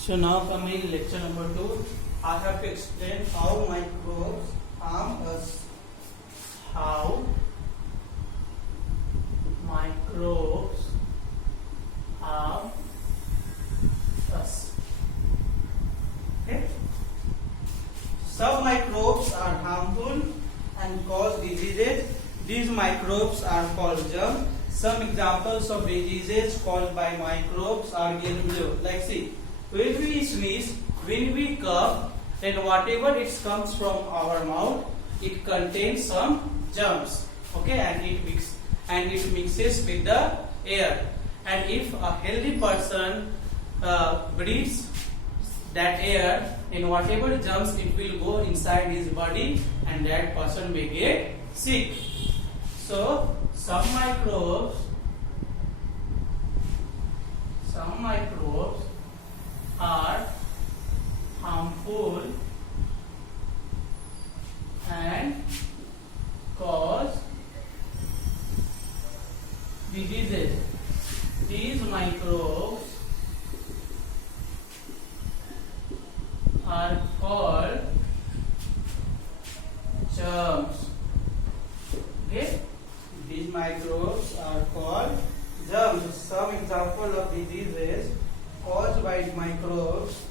So now coming lecture number 2, I have to explain how microbes harm us. How microbes harm us. Okay. Some microbes are harmful and cause diseases. These microbes are called germs. Some examples of diseases caused by microbes are given below. Like see, when we sneeze, when we cough, then whatever it comes from our mouth, it contains some germs. Okay, and it mixes with the air. And if a healthy person breathes that air, in whatever germs it will go inside his body, and that person may get sick. So some microbes are harmful and cause diseases. These microbes are called germs. Okay? These microbes are called germs. Some example of diseases caused by microbes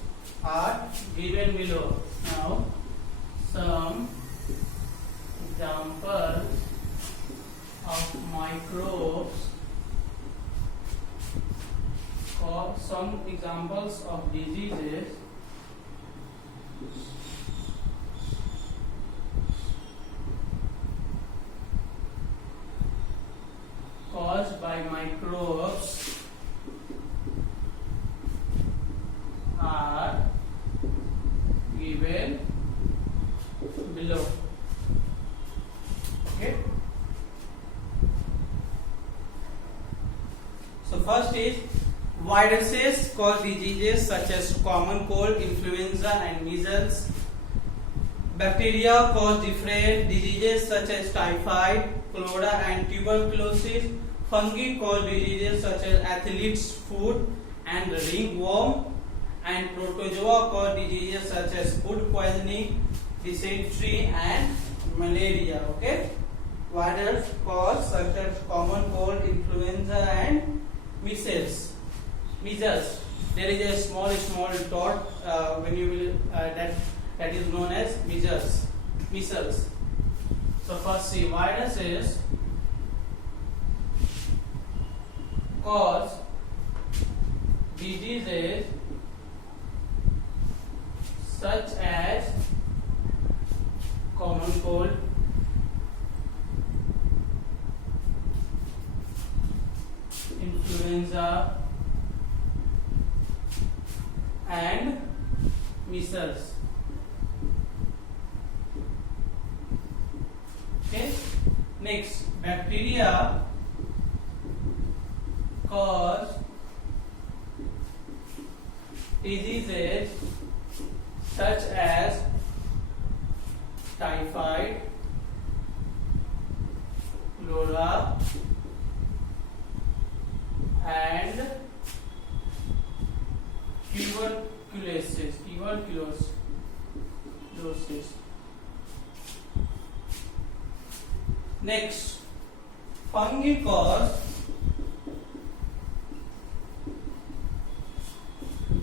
are given below. Now, some examples of microbes, or some examples of diseases caused by microbes are given below. Okay. So first is viruses cause diseases such as common cold, influenza and measles. Bacteria cause different diseases such as typhoid, cholera and tuberculosis. Fungi cause diseases such as athlete's foot and ringworm. And protozoa cause diseases such as food poisoning, dysentery and malaria. Okay. Virus cause such as common cold, influenza and measles. There is a small dot when you will that is known as measles. So first see, viruses cause diseases such as common cold, influenza and measles. Okay. Next, bacteria cause diseases such as typhoid, cholera and tuberculosis. Next, fungi cause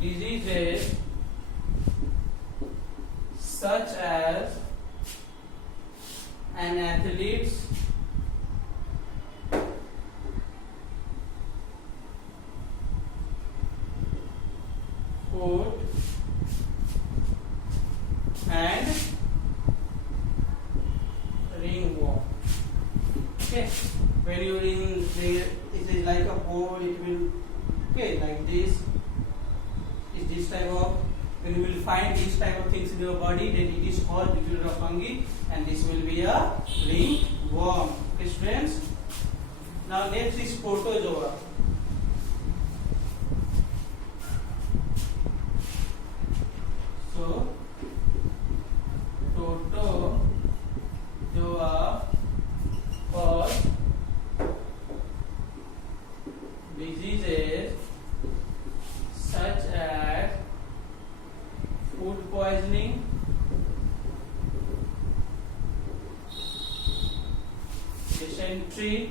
diseases such as an athlete's foot and ringworm. Okay, when you ring, it is like a ball. It will like this. Is this type of, when you will find these type of things in your body, then it is called disease of fungi, and this will be a ringworm. Okay, friends. Now next is protozoa. So protozoa cause diseases such as dysentery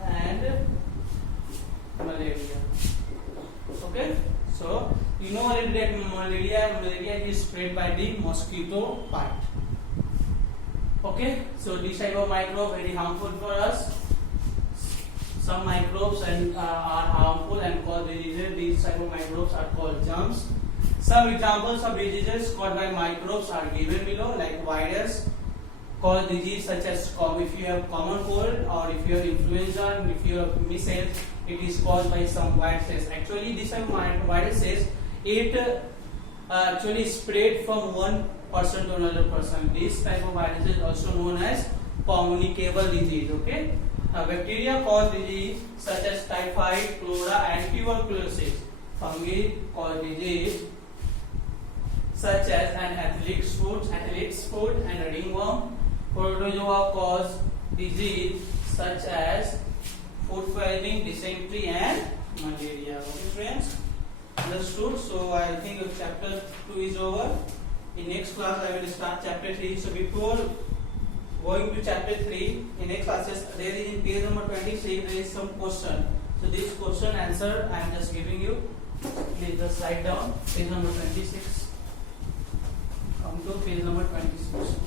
and malaria. Okay, so you know already that malaria is spread by the mosquito bite. Okay, so this type of microbe very harmful for us. Some microbes are harmful and cause diseases. These type of microbes are called germs. Some examples of diseases caused by microbes are given below, like virus cause disease such as if you have common cold or if you have influenza, if you have measles, it is caused by some viruses. Actually, this type of viruses, it actually spread from one person to another person. This type of virus is also known as communicable disease. Okay, bacteria cause disease such as typhoid, cholera, and tuberculosis. Fungi cause disease such as an athlete's foot, and ringworm. Protozoa cause disease such as food poisoning, dysentery, and malaria. Okay, friends, understood? So I think chapter 2 is over. In next class I will start chapter 3. So before going to chapter 3, in next classes there is in page number 26 there is some question. So this question answer I am just giving you. Please just write down page number 26. Come to page number 26.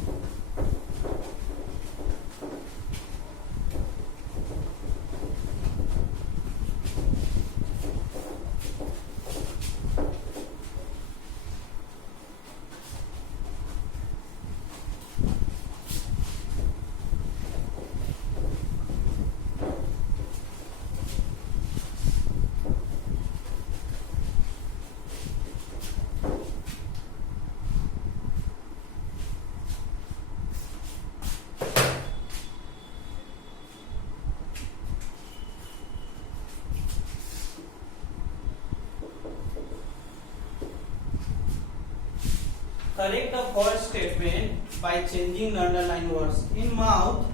Correct the first statement by changing the underlined words. In mouth,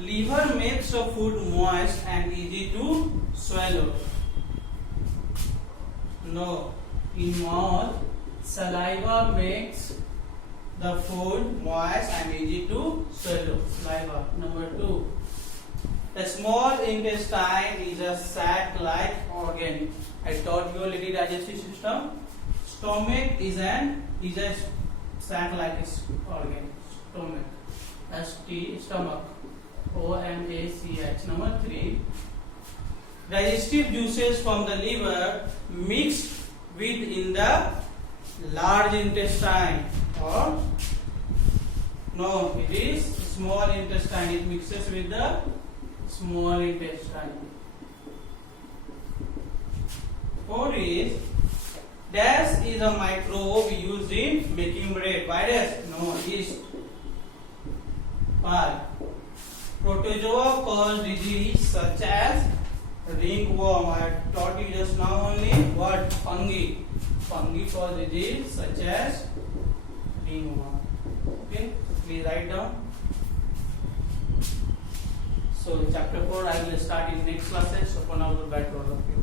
liver makes the food moist and easy to swallow. No. In mouth, saliva makes the food moist and easy to swallow. Saliva. Number 2. The small intestine is a sac-like organ. I taught you already digestive system. Stomach is a sac-like organ. Stomach. Stomach. O-M-A-C-H. Number 3. Digestive juices from the liver mixed in the large intestine, or no, it is small intestine. It mixes with the small intestine. 4 is dash is a microbe used in making bread. Virus? No, yeast. 5. Protozoa cause disease such as ringworm. I taught you just now only what? Fungi. Fungi cause disease such as ringworm. Okay, please write down. So chapter 4 I will start in next classes. So for now, goodbye to all of you.